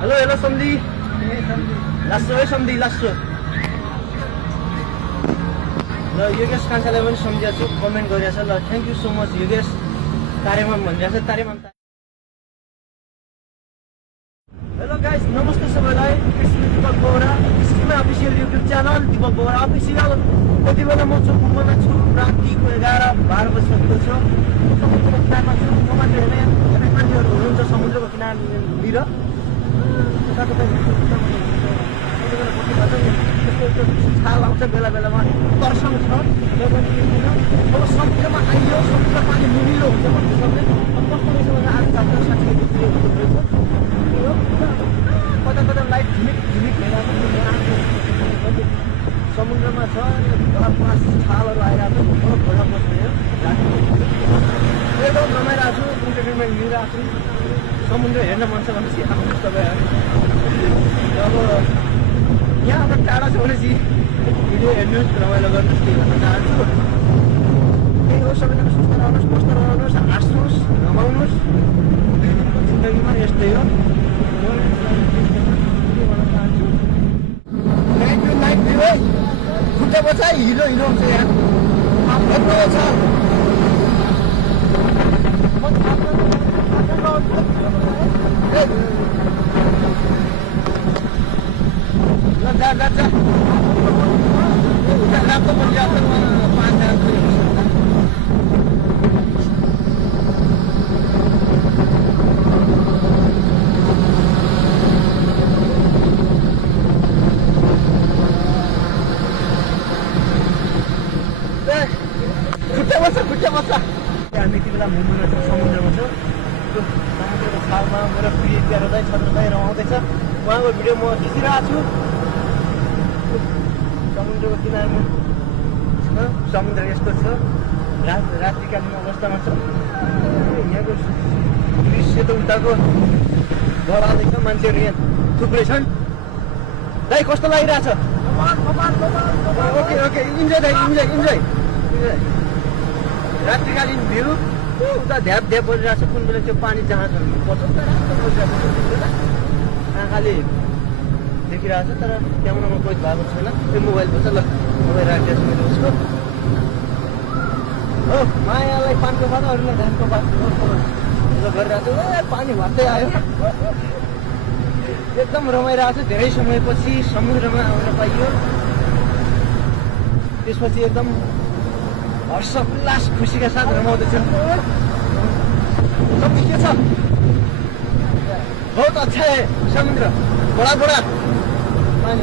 hello hello सम्धी लास्टो है सम्धी लास्टो ल योगेश कान्छालाई पनि सम्झिएको छु कमेन्ट गरिरहेछ ल thank you so much Yogesh Tareman भनिरहेछ तारेमान हेलो गाइस नमस्ते सबैलाई it's me Deepak Bohara this is my official YouTube channel Deepak Bohara official यति बेला म चोकमा छु रातिको 11-12 बजिसकेको छ समुद्रको किनारमा छु म मात्र हेर्ने मान्छेहरू हुनुहुन्छ समुद्रको किनारनिर छाल आउँछ बेला बेलामा तर्साउँछ अब समुद्रमा आइयो समुद्र पानी नुनिलो हुन्छ भन्ने सबले कस्तो रहेछ भने आज जात्रा साथी कता कता लाइट झिमिक झिमिक समुद्रमा छ छालहरू आइरहेको छ खोला बस्ने एकदम रमाइरहेको छु इन्टरटेनमेन्ट लिइरहेको छु समुद्र हेर्न मन छ भनेपछि आउनुहोस् तपाईँहरू अब यहाँबाट टाढा छ भनेपछि भिडियो हेर्नुहोस् रमाइलो गर्नुहोस् त्यही भन्न चाहन्छु त्यही हो सबैजना सुस्थ रहनुहोस् मस्त रहनुहोस् हाँस्नुहोस् रमाउनुहोस् जिन्दगीमा यस्तै हो नाइट भ्यू है खुट्टा बचाइ हिलो हिलो हुन्छ यहाँ भत्रो छ रातो पनि जान्छ 5 खुट्टा बस्छ हामी यति बेला मुम्बईमा छ समुद्रमा छ त्यो समुद्रको छालमा मेरो प्रिय प्यारो दाइ छत्र दाइ रमाउँदैछ उहाँको भिडियो म खिचिरहेको छु समुद्रको किनारमा छ समुद्र यस्तो छ रात्रिकालीन अवस्थामा छ यहाँको दृश्य त उताको घर आउँदैछ मान्छेहरू यहाँ थुप्रै छन् दाइ कस्तो लागिरहेछ ओके ओके इन्जोय दाइ इन्जोय इन्जोय रात्रिकालीन भ्यू उता ध्याप ध्याप परिरहेको छ कुन बेला त्यो पानी जहाँ छ पर्छ आँखाले देखिरहेको छ तर क्यामेरामा कोही भएको छैन त्यो मोबाइल पर्छ ल मोबाइल राखिदिएछु मैले उसको हो मायालाई पानको बाटो अरूलाई धानको बाटो गरिरहेको छु ए पानी भर्दै आयो एकदम रमाइरहेको छु धेरै समयपछि समुद्रमा आउन पाइयो त्यसपछि एकदम हर्ष उल्लास खुसीका साथ रमाउँदैछ सबै के छ बहुत अच्छा है समुद्र बडा बडा पानी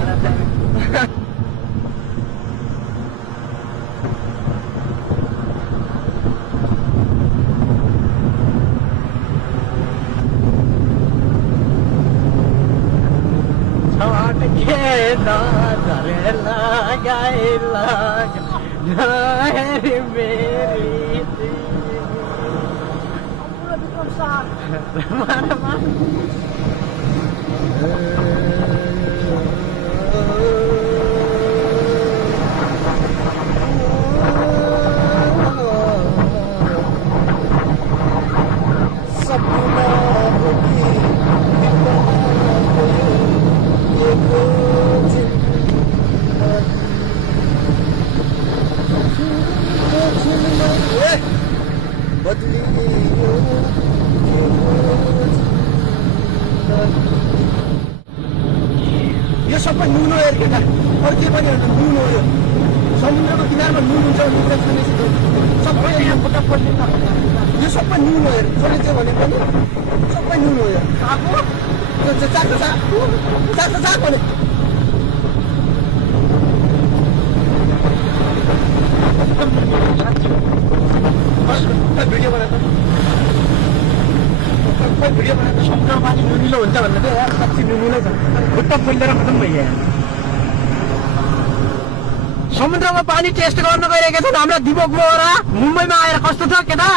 यो सबै नुन हो केटा अरू के पनि नुन हो यो समुद्रको किनारमा नुन हुन्छ सबै यो सबै नुन हो जसले चाहिँ भने पनि सबै नुन हो यो चाको चाक भने भिडियो बनाएको समुद्रमा पानी नुनिलो हुन्छ भन्दा चाहिँ यार साँच्ची नुनिलो छ खुट्टा फुल्लेर खतम भइयो समुद्रमा पानी टेस्ट गर्न गइरहेका छन् हाम्रा दीपक बोहरा मुम्बईमा आएर कस्तो छ केटा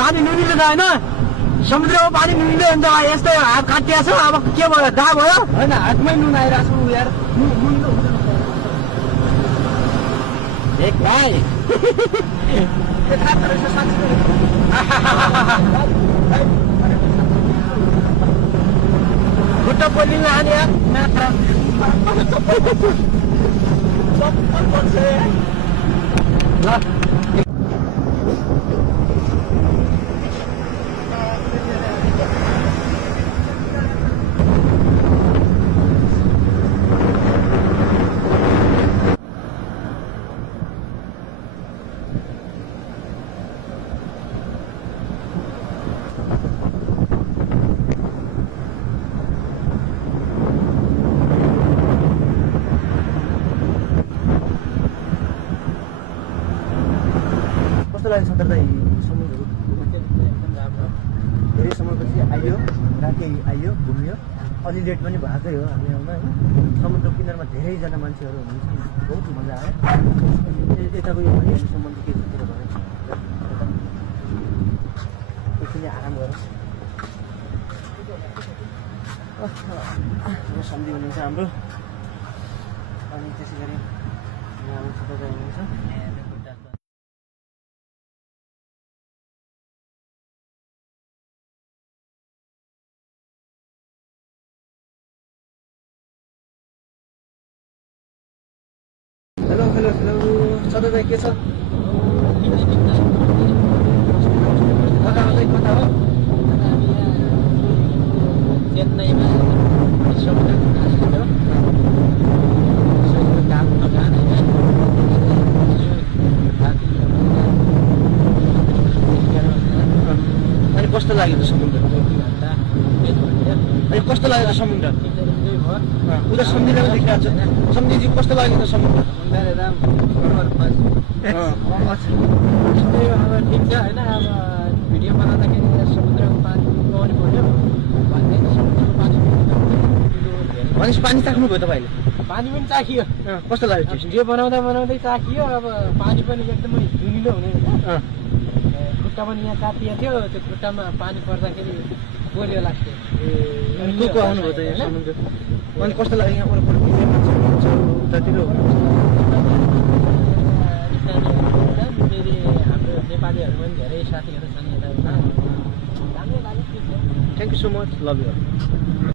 पानी नुनिलो छ होइन समुद्रमा पानी नुनिलो हुन्छ यस्तै हात काटिएको छ अब के भयो डा भयो होइन हातमै नुन आइरहेको छु यार नुनिलो हुन्छ एक भाइ खुट्टा पोली लाने मात्र ल कस्तो लाग्यो सन्दर दाइ समुद्रहरू एकदम राम्रो धेरै समयपछि आइयो राति आइयो घुम्यो अलि लेट पनि भएकै हो हामी आउन होइन समुद्र किनारमा धेरैजना मान्छेहरू हुनुहुन्छ बहुत मजा आयो यताको यो पनि सम्बन्ध के तिर भयो एकछिन आराम गरौँ सन्धि हुनुहुन्छ हाम्रो अनि त्यसै गरी यहाँ तपाईँ हुनुहुन्छ हेलो हेलो हेलो सधैँ भाइ के छ कता आउँदै कता हो चेन्नईमा अनि कस्तो लाग्यो त समुद्र अनि कस्तो लाग्यो त समुद्र उता सम्झिँदै देखिरहेको छ सम्झिजी कस्तो लाग्यो त समुद्र ठिक छ होइन अब भिडियो बनाउँदाखेरि समुद्रको पानी गाउने पऱ्यो भन्दै समुद्रको पानी भनेपछि पानी चाख्नुभयो तपाईँले पानी पनि चाखियो कस्तो लाग्यो भिडियो बनाउँदा बनाउँदै चाखियो अब पानी पनि एकदमै धुमिलो हुने होइन खुट्टा पनि यहाँ काटिएको थियो त्यो खुट्टामा पानी पर्दाखेरि बोलियो लाग्थ्यो अनि को आउनुभयो त यहाँ समुद्र अनि कस्तो लाग्यो यहाँ वरपर उतातिर फेरि हाम्रो नेपालीहरू पनि धेरै साथीहरू छन् यता राम्रै लाग्यो thank you so much love you